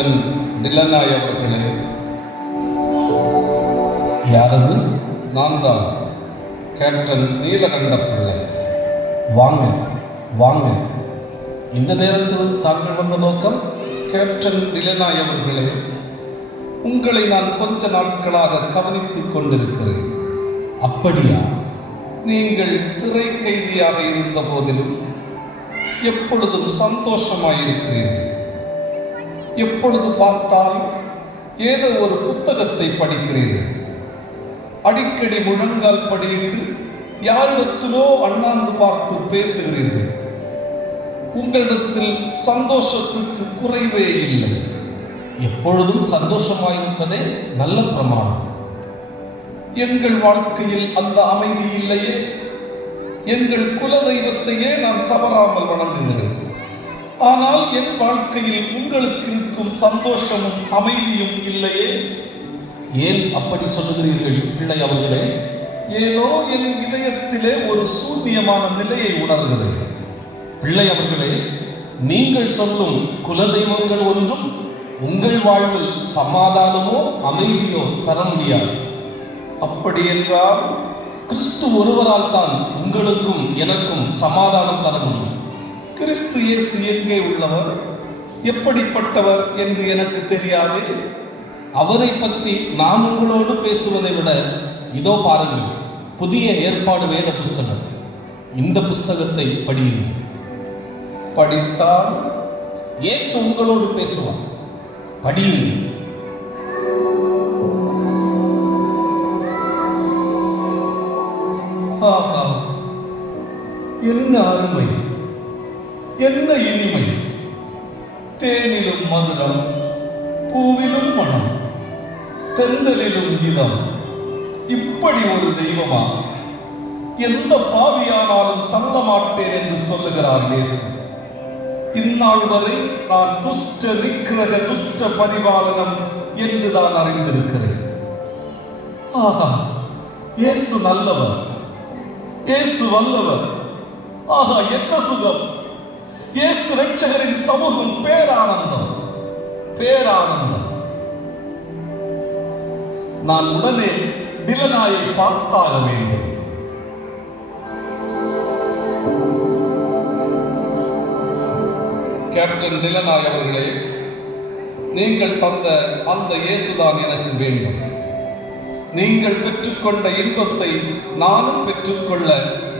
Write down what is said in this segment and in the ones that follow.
Captain De Lannoy அவர்களே. யாரது? நான் தான் கேப்டன் நீலகண்ட பிள்ளை வாங்க வாங்க. இந்த நேரத்தில் தாங்கள் வந்த நோக்கம்? கேப்டன் டிலனாய் அவர்களே உங்களை நான் கொஞ்ச நாட்களாக கவனித்துக் கொண்டிருக்கிறேன். அப்படியா? நீங்கள் சிறை கைதியாக இருந்த போதிலும் எப்பொழுதும் சந்தோஷமாயிருக்கிறீர்கள். எப்பொழுது பார்த்தாலும் ஏதோ ஒரு புத்தகத்தை படிக்கிறீர்கள். அடிக்கடி முழங்கால் படியிட்டு யாரிடத்திலோ அண்ணாந்து பார்த்து பேசுகிறீர்கள். உங்களிடத்தில் சந்தோஷத்துக்கு குறைவே இல்லை. எப்பொழுதும் சந்தோஷமாயிருப்பதே நல்ல பிரமாணம். எங்கள் வாழ்க்கையில் அந்த அமைதி இல்லையே. எங்கள் குல தெய்வத்தையே நான் தவறாமல் வணங்குகிறேன். ஆனால் என் வாழ்க்கையில் உங்களுக்கு இருக்கும் சந்தோஷமும் அமைதியும் இல்லையே. ஏன் அப்படி சொல்லுகிறீர்கள் பிள்ளை அவர்களே? ஏதோ என் இதயத்திலே ஒரு சூன்யமான நிலையை உணர்கிறேன் பிள்ளை அவர்களே நீங்கள் சொல்லும் குலதெய்வங்கள் ஒன்றும் உங்கள் வாழ்வில் சமாதானமோ அமைதியோ தர முடியாது. அப்படி என்றால் கிறிஸ்து ஒருவரால் தான் உங்களுக்கும் எனக்கும் சமாதானம் தர முடியும். கிறிஸ்து இயேசு எங்கே உள்ளவர்? எப்படிப்பட்டவர் என்று எனக்கு தெரியாது. அவரை பற்றி நான் உங்களோடு பேசுவதை விட இதோ பாருங்கள் புதிய ஏற்பாடு வேத புஸ்தகம். இந்த புஸ்தகத்தை படியுங்கள். படித்தால் இயேசு உங்களோடு பேசுவார். படியுங்கள். என்ன அருமை. என்ன இனிமை? தேனிலும் மதுரம் பூவிலும் மனம் தென்றலிலும் இதம். இப்படி ஒரு தெய்வமா? எந்த பாவியானாலும் தள்ள மாட்டேன் என்று சொல்லுகிறார் இயேசு. இந்நாள் வரை நான் துஷ்ட நிக்கிரக துஷ்ட பரிபாலனம் என்று நான் அறிந்திருக்கிறேன். ஆஹா இயேசு நல்லவர். இயேசு வல்லவர். ஆஹா என்ன சுகம்? இயேசு ரட்சகரின் சமூகம் பேரானந்தம் பேரானந்தம். நான் உடனே திலனாயை பார்த்தாக வேண்டும். கேப்டன் டிலனாய் அவர்களே நீங்கள் தந்த அந்த இயேசுதான் எனக்கு வேண்டும். நீங்கள் பெற்றுக்கொண்ட இன்பத்தை நானும் பெற்றுக்கொள்ள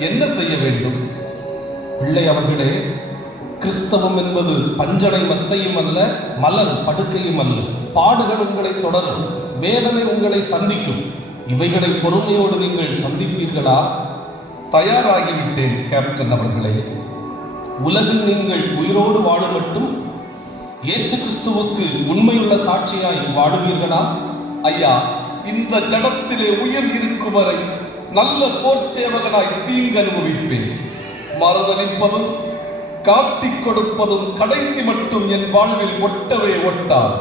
என்ன செய்ய வேண்டும்? பிள்ளை அவர்களே கிறிஸ்தவம் என்பது பஞ்சடை மத்தையும் அல்ல மலர் படுக்கையும் அல்ல. பாடுகள் உங்களை தொடரும் வேதனை உங்களை சந்திக்கும். இவைகளை பொறுமையோடு நீங்கள் சந்திப்பீர்களா? தயாராகிவிட்டேன் கேப்டன் அவர்களே. உலகில் நீங்கள் உயிரோடு வாழ மட்டும் இயேசு கிறிஸ்துவுக்கு உண்மையுள்ள சாட்சியாய் வாழுவீர்களா? ஐயா இந்த ஜடத்திலே உயிர் இருக்கும் வரை நல்ல போர்ச்சேவகனாய் தீங்கு அனுபவிப்பேன். மறுதளிப்பதும் காட்டிக் கொடுப்பதும் கடைசி மட்டும் என் வாழ்வில் ஒட்டவே ஒட்டார்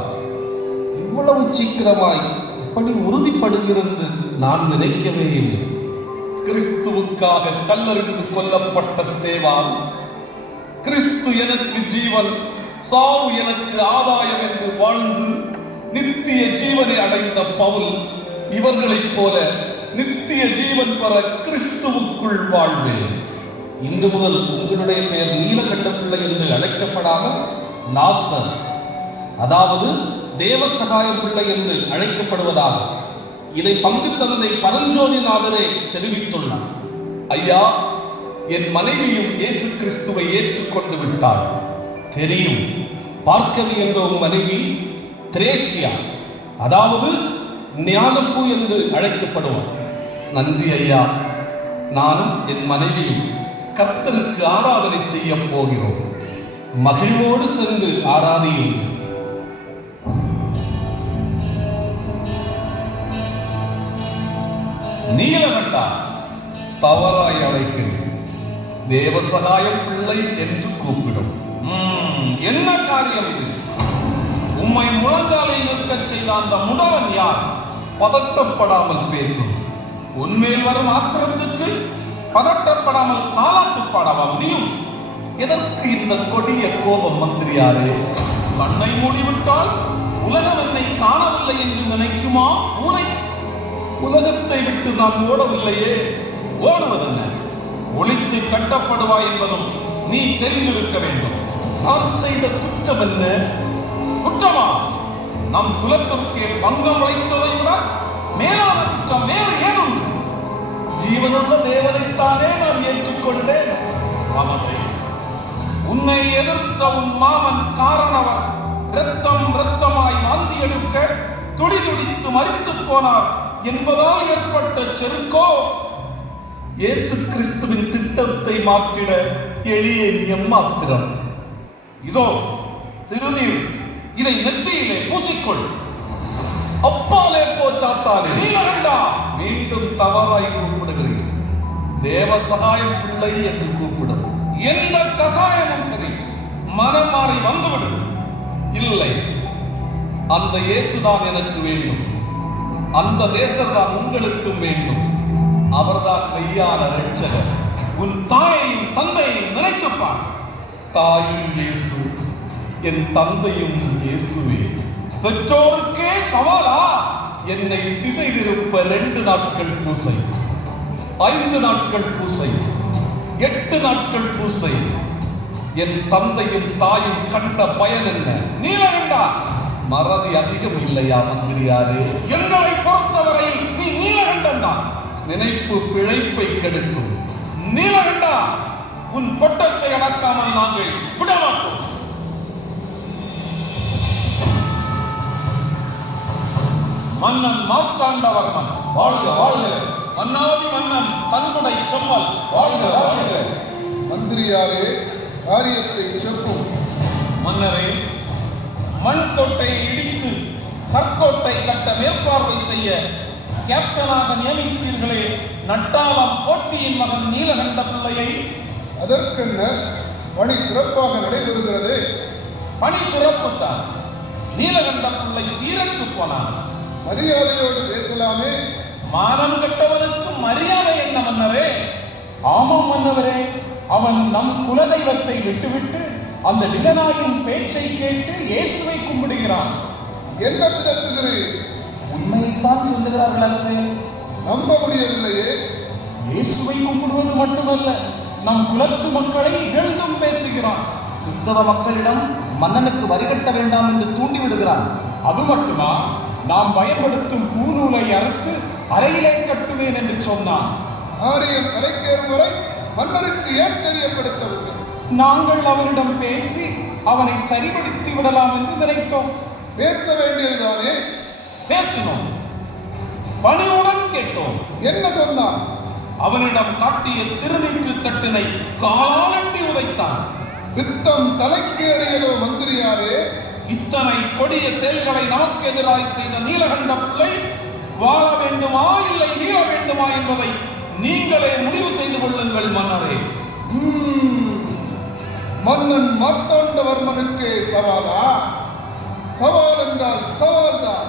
இவ்வளவு சீக்கிரமாய் இப்படி உறுதிப்படுகிறது நான் நினைக்கவே இல்லை. கிறிஸ்துவுக்காக கல்லறிந்து கொல்லப்பட்ட சேவான் கிறிஸ்து எனக்கு ஜீவன் சாவு எனக்கு ஆதாயம் என்று வாழ்ந்து நித்திய ஜீவனை அடைந்த பவுல் இவர்களைப் போல நித்திய ஜீவன் பெற கிறிஸ்துவுக்குள் வாழ்வேன். இன்று முதல் உங்களுடைய பெயர் நீலகண்ட பிள்ளை என்று அழைக்கப்படாமல் நாசர். அதாவது தேவ சகாய பிள்ளை என்று அழைக்கப்படுவதாக. இதை பங்கு தந்தை பரஞ்சோதிநாதரே தெரிவித்துள்ளார். ஐயா என் மனைவியும் இயேசு கிறிஸ்துவை ஏற்றுக்கொண்டு விட்டாள் தெரியும். பார்க்கவி என்ற உன் மனைவி திரேசியா அதாவது ஞானப்பூ என்று அழைக்கப்படுவார். நன்றி ஐயா. நானும் என் மனைவியும் கர்த்தருக்கு ஆராதனை செய்ய போகிறோம். மகிழ்வோடு சென்று ஆராதியுங்கள். நீலகண்டா தவறாய் அழைக்கிறேன். தேவசகாயம் பிள்ளை என்று கூப்பிடும். என்ன காரியம் இது? உம்மை முழங்காலை நிற்கச் செய்த அந்த முடவன் யார்? பதட்டப்படாமல் பேசும். உன்மேல் வரும் ஆக்கிரமத்துக்கு பதட்டப்படாமல் தாளாட்டு பாடவா முடியும்? எதற்கு இந்த கொடிய கோபம் மந்திரியாரே? கண்ணை மூடிவிட்டால் உலகம் என்னை காணவில்லை என்று நினைக்குமா? ஊரை? உலகத்தை விட்டு நான் ஓடவில்லையே. ஓடுவதென்ன? ஒழித்து கட்டப்படுவாய் என்பதும் நீ தெரிந்திருக்க வேண்டும். நான் செய்த குற்றம் என்ன? குற்றமா? நம் குலத்திற்கே பங்கம் வைத்ததை விட மேலான குற்றம் வேறு ஏதுண்டு? ஜீவனுள்ள தேவனைத்தானே நான் ஏற்றுக்கொண்டேன். உன்னை எதிர்த்த உன் மாமன் காரணவர் ரத்தம் ரத்தமாய் வாந்தி எடுக்க துடி துடித்து மறித்து போனார் என்பதால் ஏற்பட்ட செருக்கோ? இயேசு கிறிஸ்துவின் திட்டத்தை மாற்றிட எளிய எம்மாத்திரம். இதோ திருநீர் இதை நெற்றியிலே பூசிக்கொள். அப்பாலே போ சாத்தானே. நீ வேண்டாம் மீண்டும் தவறாய் கூப்பிடுகிறேன். தேவ சகாயம் பிள்ளை என்று கூப்பிடும். எந்த கசாயமும் சரி. மனம் மாறி வந்துவிடு இல்லை. அந்த இயேசுதான் எனக்கு வேண்டும். அந்த தேசர் தான் உங்களுக்கும் வேண்டும். அவர்தான் மெய்யான ரட்சகர் உன் தாயையும் தந்தையையும் நினைத்துப்பார் தாயும் இயேசு. என் தந்தையும் இயேசுவே. பெற்றோருக்கே சவாலா? என்னை திசை திருப்ப ரெண்டு நாட்கள் பூசை. ஐந்து நாட்கள் பூசை. எட்டு நாட்கள் பூசை. என் தந்தையும் தாயும் கண்ட பயன் என்ன? நீல வேண்டாம் மறதி அதிகம் இல்லையா மந்திரியாரே? எங்களை பொறுத்தவரை நீ நீலகண்டா நினைப்பு பிழைப்பை கெடுக்கும். நீலகண்டா உன் கொட்டத்தை அடக்காமல் நாங்கள் விடமாட்டோம். மன்னன் மார்த்தாண்டவர்மன். வாழ்க வாழ்க. மன்னாதி மன்னன் தன்னுடை செம்மல். வாழ்க வாழ்க. மந்திரியாரே காரியத்தை செப்பும். மன்னரே மண் கோட்டையை இடித்து கற்கோட்டை கட்ட மேற்பார்வை செய்ய கேப்டனாக நியமித்தீர்களே நட்டாளம் போட்டியின் மகன் நீலகண்ட பிள்ளையை. அதற்கென்ன பணி சிறப்பாக நடைபெறுகிறது? பணி சிறப்புத்தான். நீலகண்ட பிள்ளை சீரற்று போனான். மரியாதையோடு பேசலாமே. மானம் கெட்டவனுக்கு மரியாதை என்ன மன்னரே? ஆமாம் மன்னவரே அவன் நம் குலதெய்வத்தை விட்டுவிட்டு அந்த நிலநாயின் பேச்சை கேட்டு இயேசுவை கும்பிடுகிறான். என்ன பிதற்றுகிறீர் உண்மையைத்தான் சொல்லுகிறார்கள் அரசே. நம்ப முடியவில்லையே இயேசுவை கும்பிடுவது மட்டுமல்ல நம் குலத்து மக்களை இகழ்ந்தும் பேசுகிறான். கிறிஸ்தவ மக்களிடம் மன்னனுக்கு வரி கட்ட வேண்டாம் என்று தூண்டி விடுகிறான் அது மட்டுமா? நாம் பயன்படுத்தும் பூநூலை அறுத்து அறையிலே கட்டுவேன் என்று சொன்னான். காரியம் தலைக்கேறும் வரை மன்னருக்கு ஏன் தெரியப்படுத்தவில்லை நாங்கள் அவனிடம் பேசி அவனை சரிபடுத்தி விடலாம் என்று நினைத்தோம். பேச வேண்டியதுதானே? பேசினோம். பணிவுடன் கேட்டோம். என்ன சொன்னான்? அவனிடம் காட்டிய திருநீற்று தட்டினை காலால் எட்டி உதைத்தான். பித்தம் தலைக்கேறியதோ மந்திரியாரே? இத்தனை கொடிய செயல்களை நமக்கு எதிராக செய்த நீலகண்ட பிள்ளை வாழ வேண்டுமா இல்லை நீள வேண்டுமா என்பதை நீங்களே முடிவு செய்து கொள்ளுங்கள் மன்னரே. ம்ம். மன்னன் மார்த்தாண்டவர்மனுக்கே சவாலா? சவால் என்றால் சவால்தான்.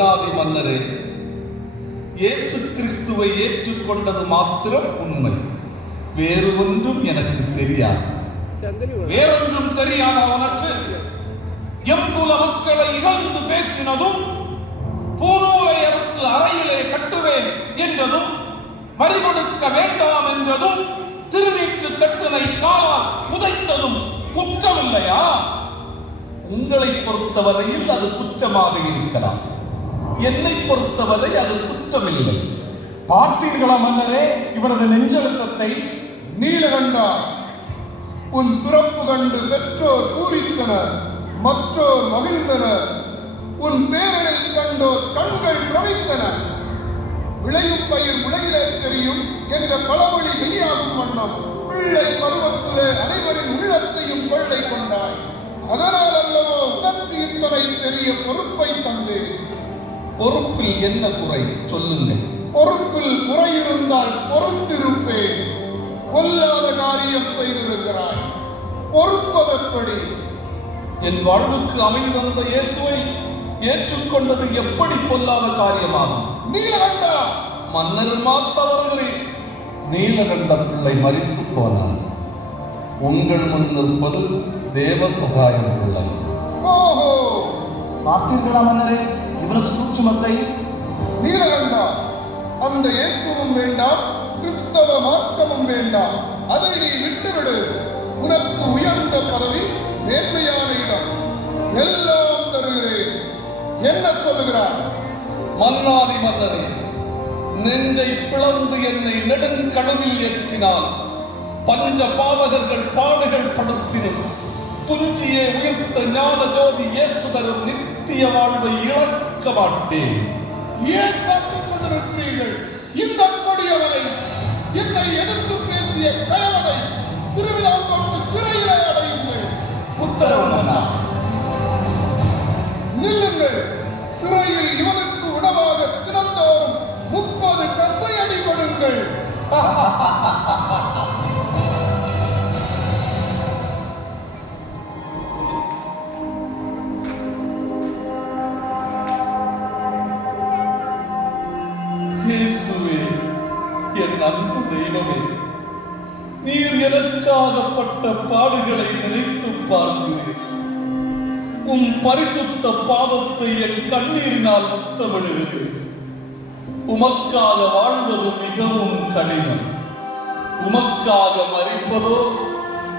மன்னாதி மன்னரே இயேசு கிறிஸ்துவை ஏற்றுக்கொண்டது மாத்திரம் உண்மை. வேறு ஒன்றும் எனக்கு தெரியாது. வேறொன்றும் தெரியாத அவனுக்கு எம்புல மக்களை இகழ்ந்து பேசினதும் பூநூலை அறுத்து அறையிலே கட்டுவேன் என்றதும் மறிகொடுக்க வேண்டாம் என்றதும் திருநீட்டு தட்டினை காலால் உதைத்ததும் குற்றமில்லையா? உங்களை பொறுத்தவரையில் அது குற்றமாக இருக்கலாம். என்னை பொறுத்தவரை அது குற்றமில்லை. பார்த்தீர்களா மன்னரே இவரது நெஞ்சழுத்தத்தை? நீலகண்டா உன் பிறப்பு கண்டு பெற்றோர் பூரித்தனர் மற்றோர் மகிழ்ந்தனர் உன் பேரனை கண்டோர் கண்கள் பிரமித்தன. விளையும் பயிர் உலகிலே தெரியும் என்ற பழமொழி வெளியாகும் வண்ணம் பிள்ளை பருவத்திலே அனைவரின் உள்ளத்தையும் கொள்ளை கொண்டாய். அதனால் அல்லவோ உனக்கு இத்தனை பெரிய பொறுப்பை தந்தேன். பொறுப்பில் என்ன குறை? சொல்லுங்கள். பொறுப்பில் குறையிருந்தால் பொறுத்திருப்பேன். பொல்லாத காரியம் செய்திருக்கிறாய். பொறுப்பதற்படி என் வாழ்வுக்கு அமைதி தந்த இயேசுவை ஏற்றுக்கொண்டது எப்படி பொல்லாத காரியமாகும்? நீலகண்டா? மன்னர் மாத்தவர்களே நீலகண்ட பிள்ளை மறித்து போனார் உங்கள் முன் நிற்பது தேவ சகாயம் பிள்ளை. ஓஹோ! பார்த்தீர்களா மன்னரே? இவரது சூட்சுமத்தை? நீலகண்டா அந்த இயேசுவும் வேண்டாம் கிறிஸ்தவ மார்க்கமும் வேண்டாம் அதை நீ விட்டுவிடு. உனக்கு உயர்ந்த பதவி மேன்மையான இடம். எல்லாம் தருகிறேன். என்ன சொல்லுகிறார்? மன்னாதி மன்னரே நெஞ்சை பிளந்து என்னை நெடுங்கடலில் ஏற்றினால் பஞ்ச பாவகர்கள் பாடுகள் படுத்தினும் துஞ்சியே உயிர்த்த ஞான ஜோதி இயேசு தரும் நித்திய வாழ்வை இழக்க மாட்டேன் ஏன் பார்த்துக் கொண்டிருக்கிறீர்கள்? இந்த கொடியவரை என்னை எதிர்த்து பேசிய கயவனை திருவிழாக்கோட்டு சிறையிலே அடையுங்கள். உத்தரவு நில்லுங்கள். சிறையில் இவனுக்கு உணவாக தினந்தோறும் முப்பது கசையடி கொடுங்கள். இயேசுவே என் அன்பு தெய்வமே நீர் எனக்காகப்பட்ட பாடுகளை நினைத்து பார்க்கிறேன். உம் பரிசுத்த பாவத்தை என் கண்ணீரினால் முத்தமிடுகிறேன் உமக்காக வாழ்வது மிகவும் கடினம். உமக்காக மறிப்பதோ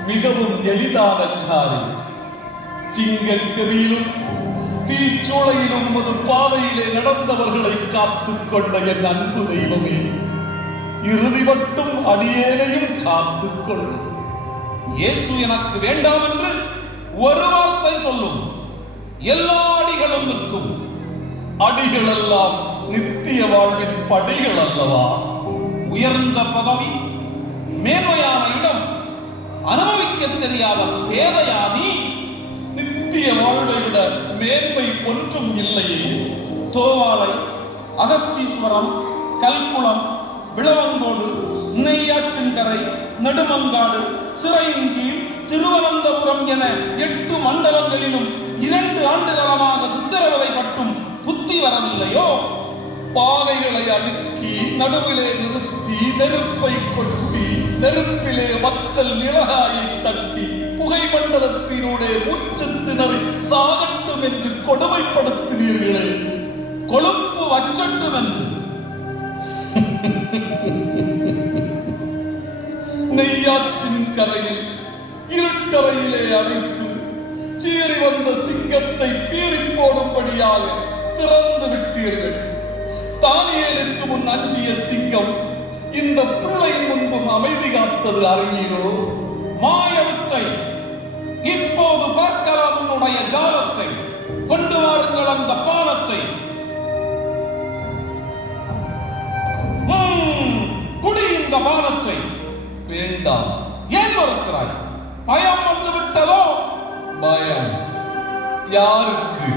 மிகவும் எளிதான காரியம். சிங்கக்கரியிலும் தீச்சூளையிலும் உமது பாதையிலே நடந்தவர்களை காத்துக் கொண்ட என் அன்பு தெய்வமே இறுதி மட்டும் அடியேனையும் காத்துக் கொள்ளும் இயேசு எனக்கு வேண்டாம் என்று ஒரு வார்த்தை சொல்லும். எல்லா அடிகளும் நிற்கும். அடிகளெல்லாம் நித்திய வாழ்வின் படிகள் அல்லவா? உயர்ந்த பதவி மேன்மையான இடம் அனுபவிக்க தெரியாத பேதையா நீ நித்திய வாழ்வை விட மேன்மை ஒன்றும் இல்லையே. தோவாளை அகஸ்தீஸ்வரம் கல்குளம் விளவங்கோடு நெய்யாற்றின்கரை நெடுமங்காடு சிறையின்கீழ் திருவனந்தபுரம் என எட்டு மண்டலங்களிலும் இரண்டு ஆண்டு காலமாக சித்திரவதை மட்டும் புத்தி வரவில்லையோ? பானைகளை அடுக்கி நடுவிலே நிறுத்தி நெருப்பை கொட்டி நெருப்பிலே வற்றல் மிளகாயை தட்டி புகை மண்டலத்தினூடே மூச்சு திணறி சாகட்டும் என்று கொடுமைப்படுத்தினீர்களே. கொழுப்பு வச்சட்டும் என்று நெய்யாற்றின் கரையில் இருட்டறையிலே அடைத்து சீறி வந்த சிங்கத்தை பீறி போடும்படியாக திறந்து விட்டீர்கள். தானியலுக்கு முன் அஞ்சிய சிங்கம் இந்த பிள்ளை முன்பும் அமைதி காத்தது அறிவீரோ மாயத்தை இப்போது பார்க்கலாம் உன்னுடைய ஜாலத்தை கொண்டு வாருங்கள் அந்த பானத்தை குடி இந்த பானத்தை வேண்டாம் ஏன் மறுக்கிறாய்? பயம் வந்து விட்டதோ பயம். யாருக்கு?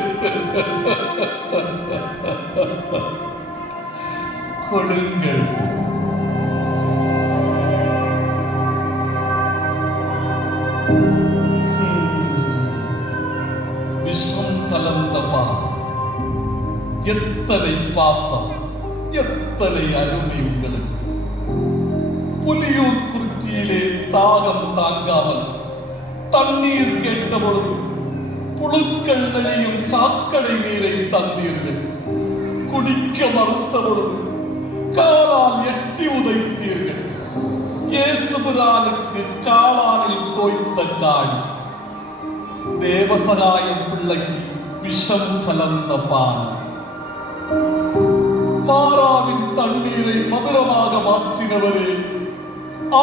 கொடுங்கள். விஷம் கலந்த பால். எத்தனை பாசம் எத்தனை அருமை உங்களுக்கு. புலியூர் குறிச்சியிலே தாகம் தாங்காமல் தண்ணீர் கேட்ட பொழுது புழுக்கள் நிலையும் சாக்கடை நீரை தந்தீர்கள். குடிக்க மறுத்த பொழுது காலால் எட்டி உதைத்தீர்கள். இயேசுபிரானுக்கு காலானில் தோய்த்த காய் தேவசகாயம் பிள்ளைக்கு விஷம் கலந்த பால். மாறாவின் தண்ணீரை மதுரமாக மாற்றினவரே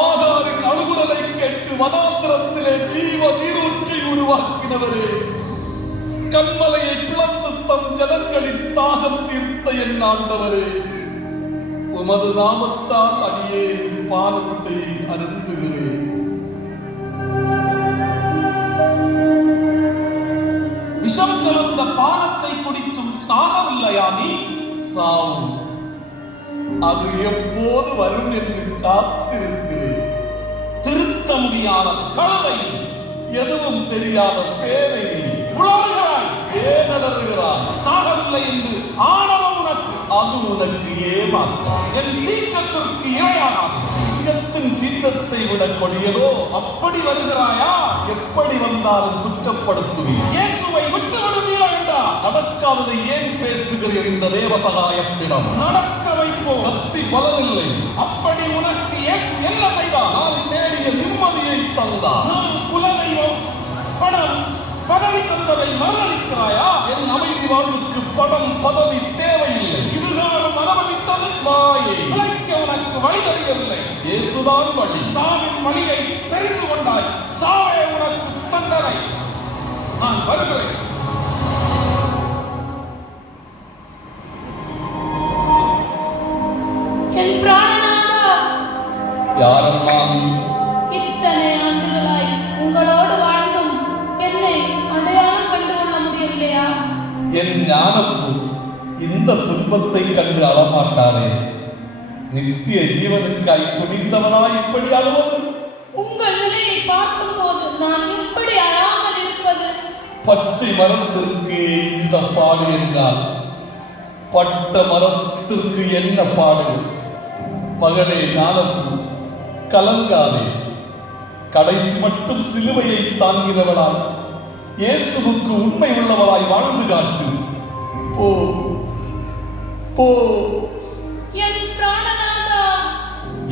ஆதாரின் அழுகுரலை கேட்டு வனாந்திரத்திலே ஜீவ நீரூற்றி உருவாக்கினவரே கண்மலையை பிளந்து தம் ஜனங்களின் தாகம் தீர்த்த என் ஆண்டவரே. உமது நாமத்தால் அடியே பானத்தை அருந்துகிறேன். விஷம் கலந்த பானத்தை குடித்தும் சாகவில்லையா நீ? சாவும் அது எப்போது வரும் என்று காத்திருக்கிறேன். திருத்த முடியாத கழுதை எதுவும் தெரியாத பேரை நீ. ஏன் அலறுகிறார் சாகவில்லை என்று ஆணவம் அது உனக்கு ஏமாற்றம் என் சீக்கிரத்திற்கு இரையாகாது சிங்கத்தின் சீற்றத்தை விட கொடியதோ அப்படி வருகிறாயா? எப்படி வந்தாலும் குற்றப்படுத்துவீர். இயேசுவை விட்டு விடுவீரா என்றார் நடக்காததை ஏன் பேசுகிறீர் இந்த தேவசகாயத்திடம்? நடக்க வைப்போம். கத்தி பலனில்லை. அப்படி உனக்கு இயேசு என்ன செய்தார்? நான் தேடிய நிம்மதியை தந்தார் நாம் குலதெய்வம் பணம் பதவி தந்ததை மறுதளிக்கிறாயா என் அமைதி வாழ்வுக்கு பணம் பதவி தேவையில்லை. இதுதான் மரபளித்தது மாயை. விலைக்கு உனக்கு வழி தெரியவில்லை இயேசுதான் வழி. சாவின் வழியை தெரிந்து கொண்டாய். சாவே உனக்கு தந்தனை. நான் வருகிறேன். துன்பத்தை கண்டு அழமாட்டானே நித்திய ஜீவனுக்காய் துணிந்தவனாய் இப்படி அழுவது? உங்கள் நிலையை பார்க்கும்போது நான் எப்படி அழாமல் இருப்பது? பச்சை மரத்திற்கு இந்த பாடு என்றால் பட்ட மரத்திற்கு என்ன பாடு? மகளே ஞானப்பு கலங்காதே. கடைசி மட்டும் சிலுவையை தாங்கினவளாய் இயேசுவுக்கு உண்மை உள்ளவளாய் வாழ்ந்து காட்டு. போ. போ. என் பிராணநாதா.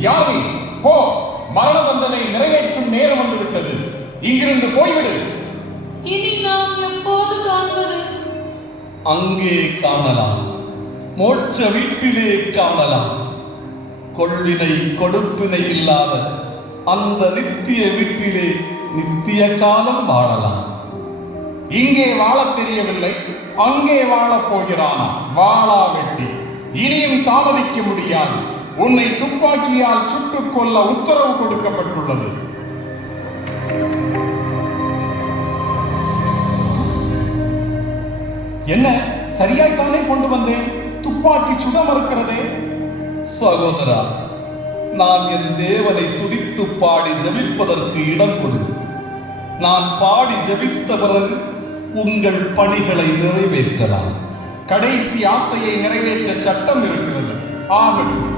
யாவி போ. மரண தண்டனை நிறைவேற்றும் நேரம் வந்து விட்டது இங்கிருந்து போய்விடு. இனி நாம் எப்போது காண்பது? அங்கே காணலாம். மோட்ச வீட்டிலே காணலாம். கொள்வினை கொடுப்பினை இல்லாத அந்த நித்திய வீட்டிலே நித்திய காலம் வாழலாம். இங்கே வாழத் தெரியவில்லை. அங்கே வாழப் போகிறானா? வாளா வெட்டி. இனியும் தாமதிக்க முடியாது. உன்னை துப்பாக்கியால் சுட்டுக் கொல்ல உத்தரவு கொடுக்கப்பட்டுள்ளது. என்ன? சரியாய்த்தானே கொண்டு வந்தேன்? துப்பாக்கி சுட மறுக்கிறதே? சகோதரா நான் என் தேவனை துதித்து பாடி ஜெபிப்பதற்கு இடம் கொடு. நான் பாடி ஜபித்த பிறகு உங்கள் பணிகளை நிறைவேற்றலாம். கடைசி ஆசையை நிறைவேற்ற சட்டம் இருக்கிறது. ஆகட்டும்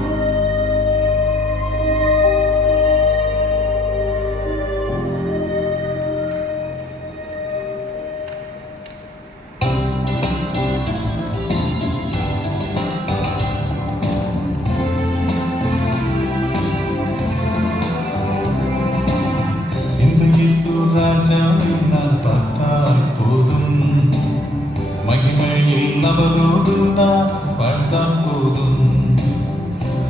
ராஜாவை நான் பார்த்தால் மகிமையில் அவரோடு நான் வாழ்ந்தால் போதும்.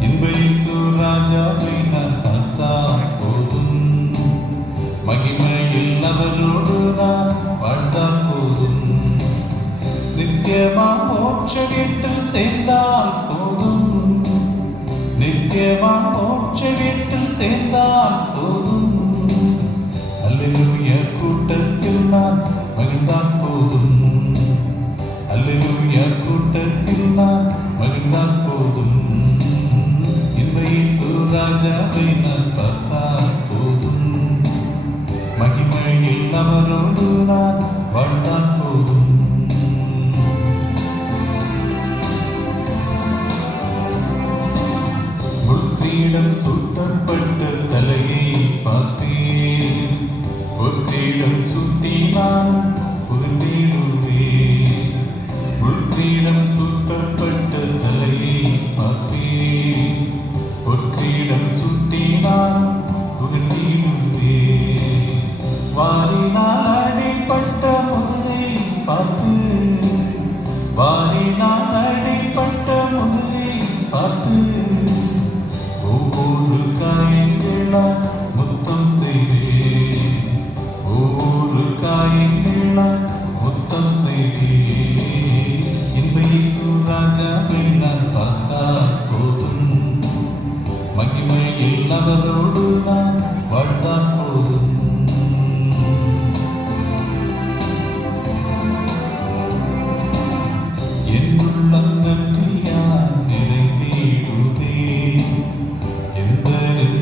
இந்த இயேசு ராஜாவை நான் பார்த்தால் போதும். மகிமையில் அவரோடு நான் வாழ்ந்தால் போதும். நித்தியமா மோட்ச வீட்டில் சேர்ந்தால் போதும். நித்தியமா மோட்ச வீட்டில் சேர்ந்தால் நான் வாழ்ந்தால்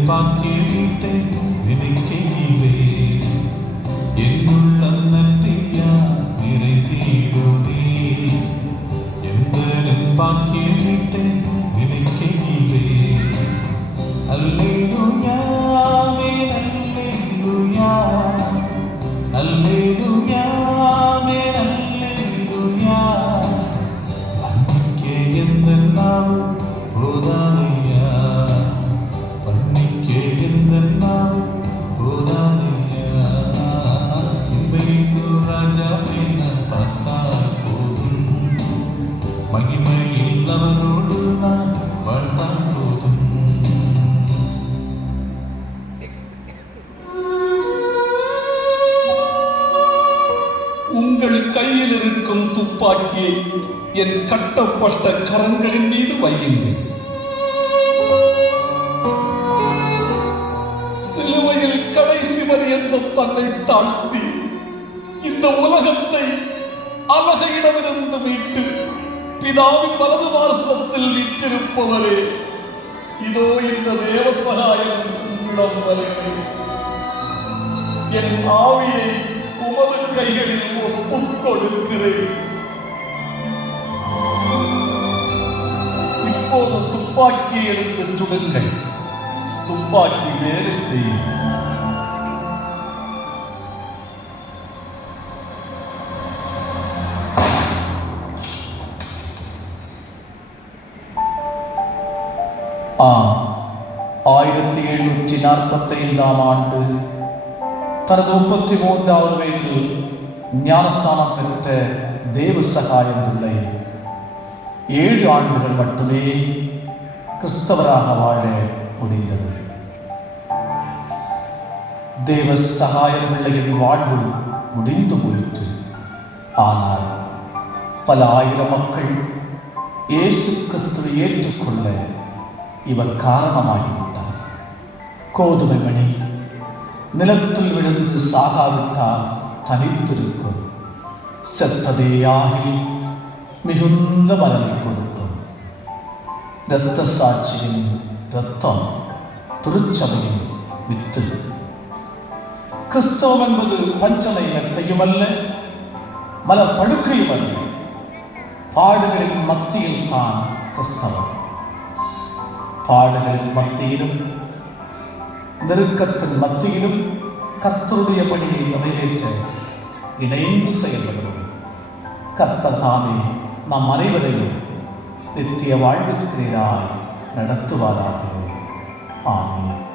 ബാക്കിയിട്ടെ നിനക്കീവേ എന്നുള്ള നന്ദിയ നിറതീടുതേ എന്തെല്ലാം ബാക്കിയിട്ടെ നിനക്കീവേ അല്ലേലും ഞാൻ துப்பாக்கியை என் கட்டப்பட்ட கரங்களின் மீது வையுங்கள். சிலுவையில் கடைசி வரையந்த தன்னை தாழ்த்தி இந்த உலகத்தை அழகையிடமிருந்து மீட்டு பிதாவின் வலது வாரசத்தில் நிற்றிருப்பவரே இதோ இந்த தேவசகாயம் உங்களிடம் வருகிறேன் என் ஆவியை உமது கைகளில் ஒப்புக் கொடுக்கிறேன். இப்போது துப்பாக்கி எடுத்து சுடுங்கள். துப்பாக்கி வேலை செய்யும். ஆம். ஆயிரத்தி எழுநூற்றி நாற்பத்தி ஐந்தாம் ஆண்டு தனது முப்பத்தி மூன்றாவது வயதில் ஞானஸ்தானம் பெற்ற தேவ சகாயம் பிள்ளை ஏழு ஆண்டுகள் மட்டுமே கிறிஸ்தவராக வாழ முடிந்தது. தேவ சகாயம் பிள்ளையின் வாழ்வு முடிந்து போயிற்று. ஆனால் பல ஆயிரம் மக்கள் இயேசு கிறிஸ்துவை ஏற்றுக்கொள்ள இவர் காரணமாகிவிட்டார். கோதுமை மணி நிலத்தில் விழுந்து சாகாவிட்டால் தனித்திருக்கும் செத்ததே ஆகி மிகுந்த பலனை கொடுக்கும் இரத்த சாட்சியின் இரத்தம் திருச்சபையின் வித்து கிறிஸ்தவம் என்பது பஞ்சமை மெத்தையும் அல்ல மலர் படுக்கையும் அல்ல பாடுகளின் மத்தியில் தான் கிறிஸ்தவம் பாடுகளின் மத்தியிலும் நெருக்கத்தின் மத்தியிலும் கர்த்தருடைய பணியை நிறைவேற்ற இணைந்து செயல்படுவோம் கர்த்த தாமே நாம் அனைவரையும் நித்திய வாழ்விற்கிறீராய் நடத்துவாராக. ஆமீன்.